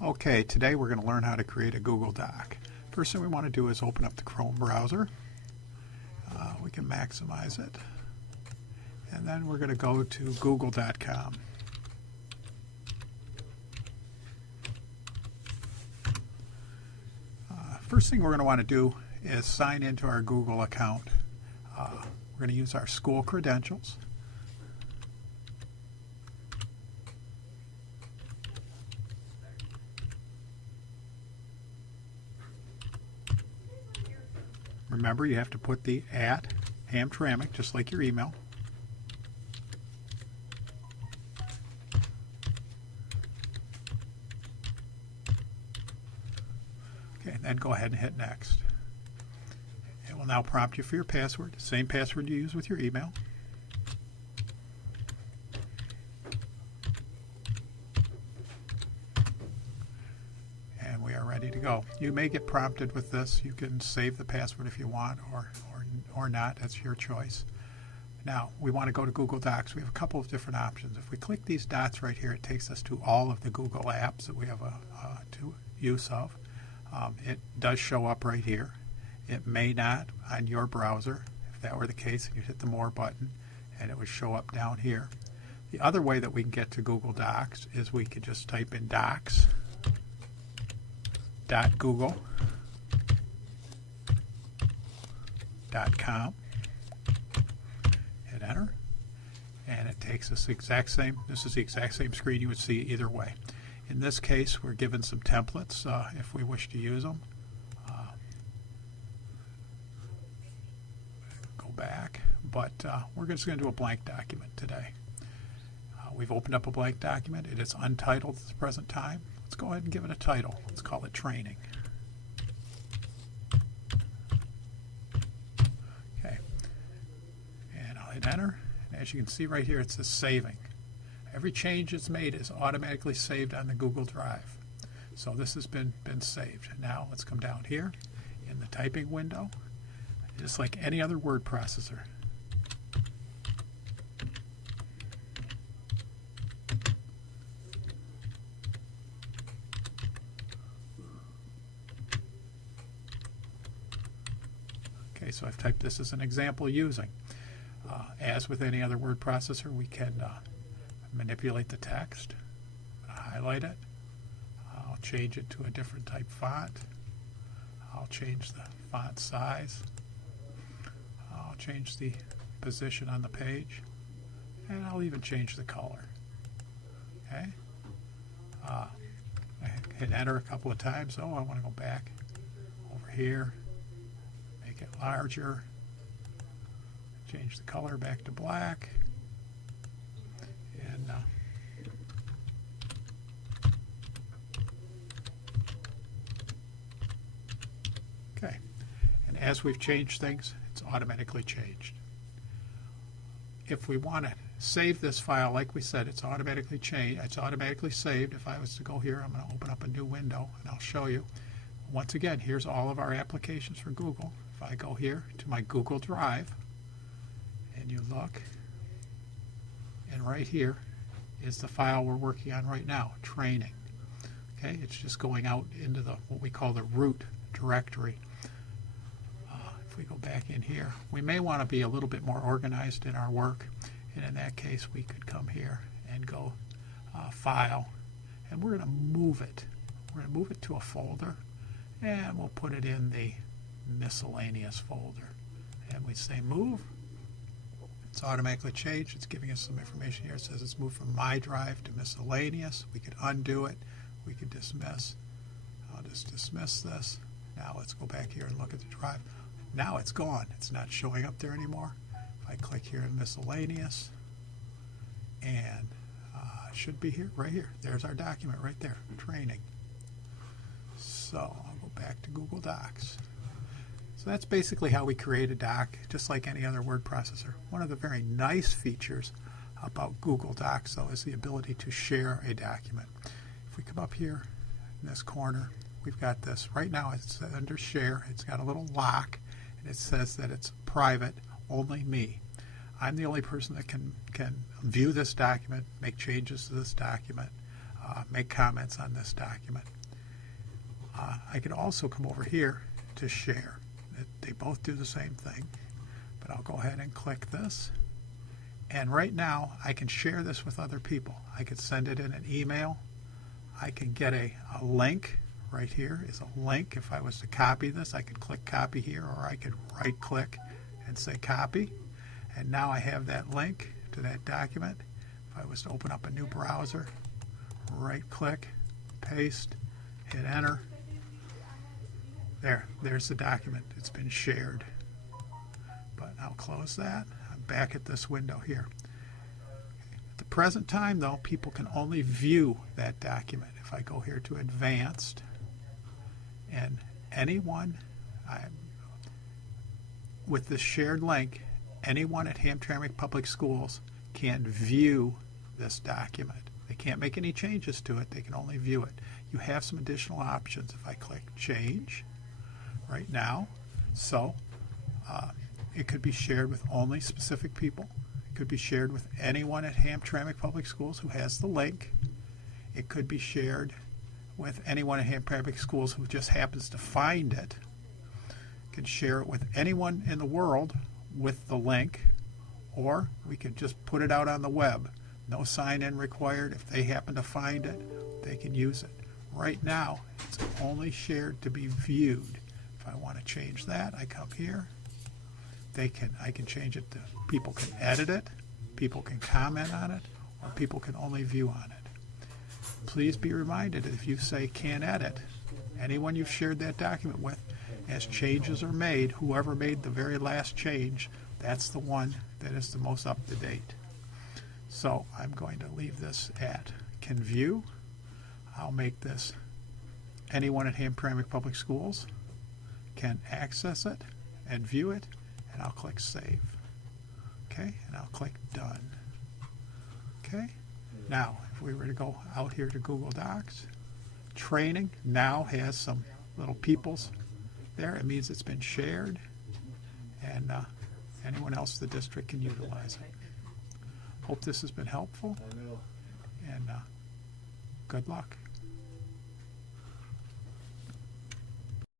Okay, today we're going to learn how to create a Google Doc. First thing we want to do is open up the Chrome browser. We can maximize it. And then we're going to go to google.com. First thing we're going to want to do is sign into our Google account. We're going to use our school credentials. Remember, you have to put the @Hamtramck, just like your email. Okay, then go ahead and hit next. It will now prompt you for your password, same password you use with your email. And we are ready to go. You may get prompted with this. You can save the password if you want or not. That's your choice. Now, we want to go to Google Docs. We have a couple of different options. If we click these dots right here, it takes us to all of the Google apps that we have use of. It does show up right here. It may not on your browser. If that were the case, you hit the More button and it would show up down here. The other way that we can get to Google Docs is we could just type in docs.google.com, hit enter, and it takes us the exact same. This is the exact same screen you would see either way. In this case, we're given some templates if we wish to use them. Go back, but we're just going to do a blank document today. We've opened up a blank document. It is untitled at the present time. Let's go ahead and give it a title. Let's call it Training. Okay, and I'll hit enter. And as you can see right here, it says Saving. Every change that's made is automatically saved on the Google Drive. So this has been saved. Now let's come down here in the typing window, just like any other word processor. Okay, so I've typed this as an example using. As with any other word processor, we can manipulate the text, highlight it, I'll change it to a different type font, I'll change the font size, I'll change the position on the page, and I'll even change the color. Okay, I hit enter a couple of times. Oh, I want to go back over here, make it larger, change the color back to black. Okay, and as we've changed things, it's automatically changed. If we want to save this file, like we said, it's automatically changed. It's automatically saved. If I was to go here, I'm going to open up a new window and I'll show you. Once again, here's all of our applications for Google. If I go here to my Google Drive and you look, and right here is the file we're working on right now, Training. Okay, it's just going out into the what we call the root directory. If we go back in here, we may want to be a little bit more organized in our work, and in that case we could come here and go File, and we're going to move it. We're going to move it to a folder, and we'll put it in the Miscellaneous folder, and we say Move. It's automatically changed. It's giving us some information here. It says it's moved from My Drive to Miscellaneous. We could undo it. We could dismiss. I'll just dismiss this. Now let's go back here and look at the drive. Now it's gone. It's not showing up there anymore. If I click here in Miscellaneous, and it should be here, right here. There's our document right there, Training. So I'll go back to Google Docs. So that's basically how we create a doc, just like any other word processor. One of the very nice features about Google Docs, though, is the ability to share a document. If we come up here in this corner, we've got this. Right now it's under Share. It's got a little lock, and it says that it's private, only me. I'm the only person that can view this document, make changes to this document. make comments on this document. I could also come over here to share. They both do the same thing, but I'll go ahead and click this. And right now, I can share this with other people. I could send it in an email. I can get a link. Right here is a link. If I was to copy this, I could click copy here, or I could right click and say copy. And now I have that link to that document. If I was to open up a new browser, right click, paste, hit enter. There's the document. It's been shared. But I'll close that. I'm back at this window here. At the present time, though, people can only view that document. If I go here to advanced, and anyone with this shared link, anyone at Hamtramck Public Schools can view this document. They can't make any changes to it. They can only view it. You have some additional options. If I click change right now, so it could be shared with only specific people. It could be shared with anyone at Hamtramck Public Schools who has the link. It could be shared with anyone at Hamtramck Schools who just happens to find it. You can share it with anyone in the world with the link, or we could just put it out on the web. No sign-in required. If they happen to find it, they can use it. Right now, it's only shared to be viewed. If I want to change that, I come here. I can change it to people can edit it, people can comment on it, or people can only view on it. Please be reminded, if you say can't edit, anyone you've shared that document with, as changes are made, whoever made the very last change, that's the one that is the most up to date. So I'm going to leave this at can view. I'll make this anyone at Hamtramck Public Schools can access it and view it, and I'll click save. Okay, and I'll click done. Okay, now if we were to go out here to Google Docs, training now has some little peoples there. It means it's been shared, and anyone else in the district can utilize it. Hope this has been helpful, and good luck.